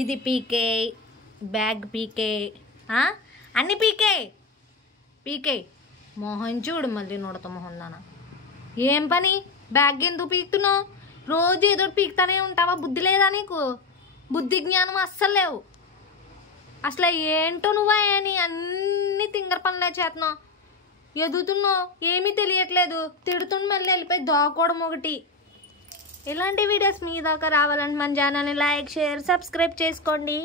ఇది పీకే, బ్యాగ్ పీకే, అన్ని పీకే పీకే. మొహం చూడు మళ్ళీ నోడతా మొహం దానా. ఏం పని బ్యాగ్ ఎందుకు పీకుతున్నావు? రోజు ఏదో పీకుతానే ఉంటావా? బుద్ధి లేదా నీకు? బుద్ధి జ్ఞానం అస్సలు లేవు. అసలు ఏంటో నువ్వా అని అన్ని తింగర పనులే చేస్తున్నావు. ఎదుగుతున్నావు, ఏమీ తెలియట్లేదు. తిడుతున్న మళ్ళీ వెళ్ళిపోయి దాకోవడం ఒకటి. ఇలాంటి వీడియోస్ మీ దాకా రావాలంటే మన ఛానల్ని లైక్, షేర్, సబ్స్క్రైబ్ చేసుకోండి.